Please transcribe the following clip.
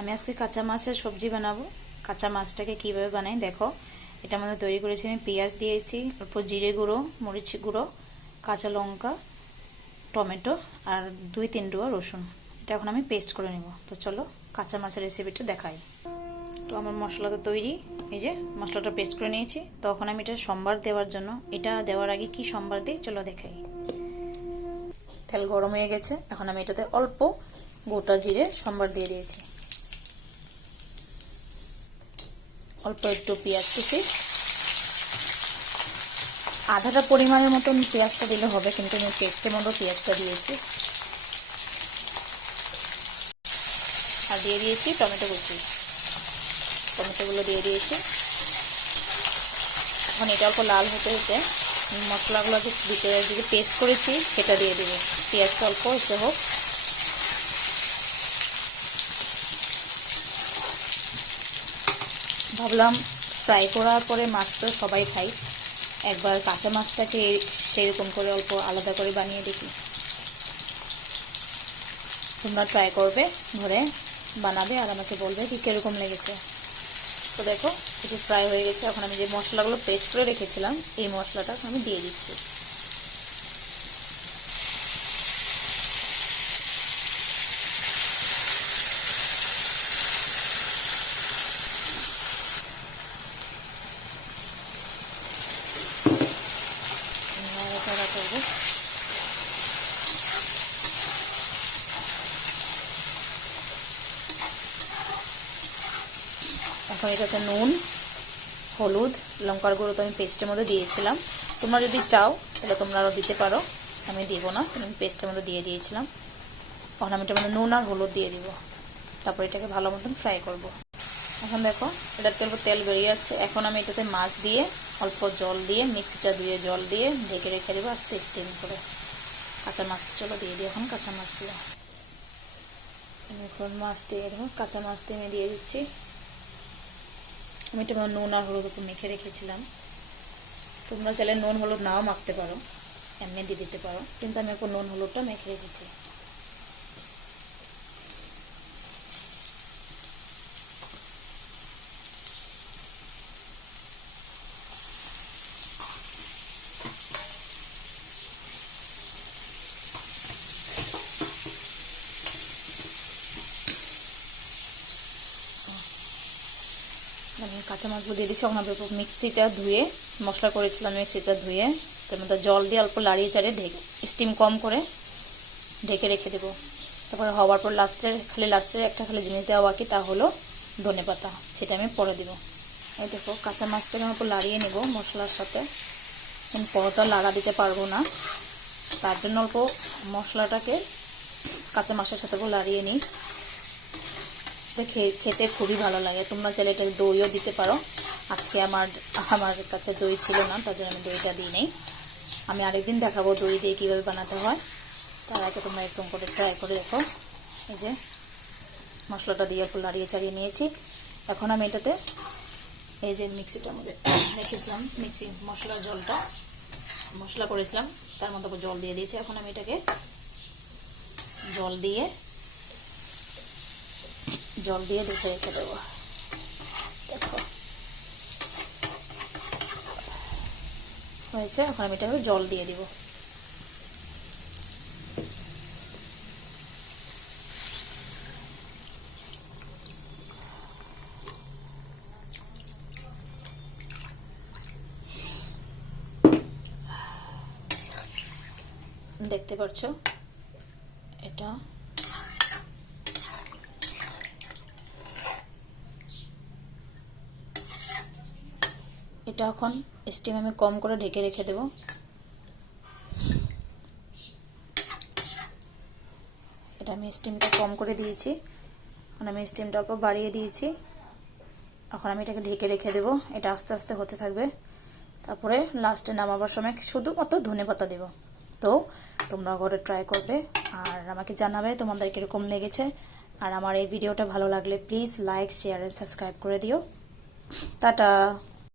আমি আজকে কাঁচা মাছের সবজি বানাবো। কাঁচা মাছটাকে কিভাবে বানাই দেখো। এটা মধ্যে তৈরি করেছি আমি পেঁয়াজ দিয়েছি, অল্প জিরে গুঁড়ো, মরিচ গুঁড়ো, কাঁচা লঙ্কা, টমেটো আর 2-3 ডুয়া রসুন। এটা এখন আমি পেস্ট করে নেব। তো চলো কাঁচা মাছের রেসিপিটা দেখাই। তো আমার মশলাটা তৈরি, এই যে মশলাটা পেস্ট করে নিয়েছি। তখন আমি এটা সম্বার দেওয়ার জন্য, এটা দেওয়ার আগে কি সম্বার দিই চলো দেখাই। তেল গরম হয়ে গেছে, এখন আমি এটাতে অল্প গোটা জিরে সম্বার দিয়ে দিয়েছি, অল্প একটু পেঁয়াজ কুচি, আধাটা পরিমাণের মতন পেঁয়াজটা দিলে হবে, কিন্তু আমি পেস্টের মতো পেঁয়াজটা দিয়েছি। আর দিয়ে দিয়েছি টমেটো কুচি, টমেটোগুলো দিয়ে দিয়েছি। এখন এটা অল্প লাল হতে হতে মশলাগুলো যে ভিতরে যে পেস্ট করেছি সেটা দিয়ে দেবো। পেঁয়াজটা অল্প একটু হোক, ভাবলাম ফ্রাই করার পরে মাছ তো সবাই খাই, একবার কাঁচা মাছটাকে সেরকম করে অল্প আলাদা করে বানিয়ে দেখি। তোমরা ট্রাই করবে, ঘরে বানাবে আর আমাকে বলবে কি কীরকম লেগেছে। তো দেখো একটু ফ্রাই হয়ে গেছে। এখন আমি যে মশলাগুলো পেস্ট করে রেখেছিলাম এই মশলাটা আমি দিয়ে দিচ্ছি। নাড়াচাড়া করবো। এখন এটাতে নুন, হলুদ, লঙ্কার গুঁড়ো তো আমি পেস্টের মধ্যে দিয়েছিলাম। তোমরা যদি চাও তাহলে তোমরা আরও দিতে পারো, আমি দেবো না, আমি পেস্টের মধ্যে দিয়ে দিয়েছিলাম। এখন আমি এটার মধ্যে নুন আর হলুদ দিয়ে দিব, তারপর এটাকে ভালো মতন ফ্রাই করব। এখন দেখো এটার তেল বেরিয়ে যাচ্ছে। এখন আমি এটাতে মাছ দিয়ে অল্প জল দিয়ে, মিক্সিটা ধুয়ে জল দিয়ে ঢেকে রেখে দেবো আস্তে স্টিম করে। কাঁচা মাছটা চলো দিয়ে দিই এখন কাঁচা মাছগুলো। এখন মাছ দিয়ে দেখো কাঁচা মাছ দিয়ে দিয়ে দিচ্ছি। আমি এটা নুন আর হলুদ উপর মেখে রেখেছিলাম। তোমরা চাইলে নুন হলুদ নাও মাখতে পারো, এমনি দিয়ে দিতে পারো, কিন্তু আমি উপর নুন হলুদটা মেখে রেখেছি। আমি কাঁচা মাছগুলো দিয়ে দিচ্ছি। এখন আমি মিক্সিটা ধুয়ে মশলা করেছিলাম, মিক্সিটা ধুয়ে তার মধ্যে জল দিয়ে অল্প লাড়িয়ে চাড়িয়ে ঢেকে স্টিম কম করে ঢেকে রেখে দেবো। তারপরে হওয়ার পর লাস্টের একটা খালি জিনিস দেওয়া বাকি, তা হলো ধনে পাতা, সেটা আমি পরে দেবো। এই দেখো কাঁচা মাছটাকে আমি অল্প লাড়িয়ে নেব মশলার সাথে। পরোটা লাড়া দিতে পারবো না, তার জন্য অল্প মশলাটাকে কাঁচা মাছের সাথে লাড়িয়ে নিই। খেতে খুবই ভালো লাগে। তোমরা চাইলে এটা দইও দিতে পারো। আজকে আমার কাছে দই ছিল না, তার জন্য আমি দইটা দিই নেই। আমি আরেকদিন দেখাবো দই দিয়ে কীভাবে বানাতে হয়। তার আগে তোমরা এরকম করে ট্রাই করে দেখো। এই যে মশলাটা দিয়ে একটু লাড়িয়ে চাড়িয়ে নিয়েছি। এখন আমি এটাতে এই যে মিক্সিটার মধ্যে রেখেছিলাম, মশলা করেছিলাম তার মধ্যে জল দিয়ে দিয়েছি। এখন আমি এটাকে জল দিয়ে ঢেকে রেখে দেবো। দেখো হয়েছে। এখন আমি এটাকে জল দিয়ে দিব। দেখতে পাচ্ছ এটা এখন স্টিম আমি কম করে ঢেকে রেখে দেব। এটা আমি স্টিমটা কম করে দিয়েছি, এখন আমি স্টিমটা অল্প বাড়িয়ে দিয়েছি। এখন আমি এটাকে ঢেকে রেখে দেব। এটা আস্তে আস্তে হতে থাকবে। তারপরে লাস্টে নামাবার সময় শুধুমাত্র ধনেপাতা দেব। তো তোমরা ঘরে ট্রাই করবে আর আমাকে জানাবে তোমাদের কীরকম লেগেছে। আর আমার এই ভিডিওটা ভালো লাগলে please like, share and subscribe করে দিও। টাটা।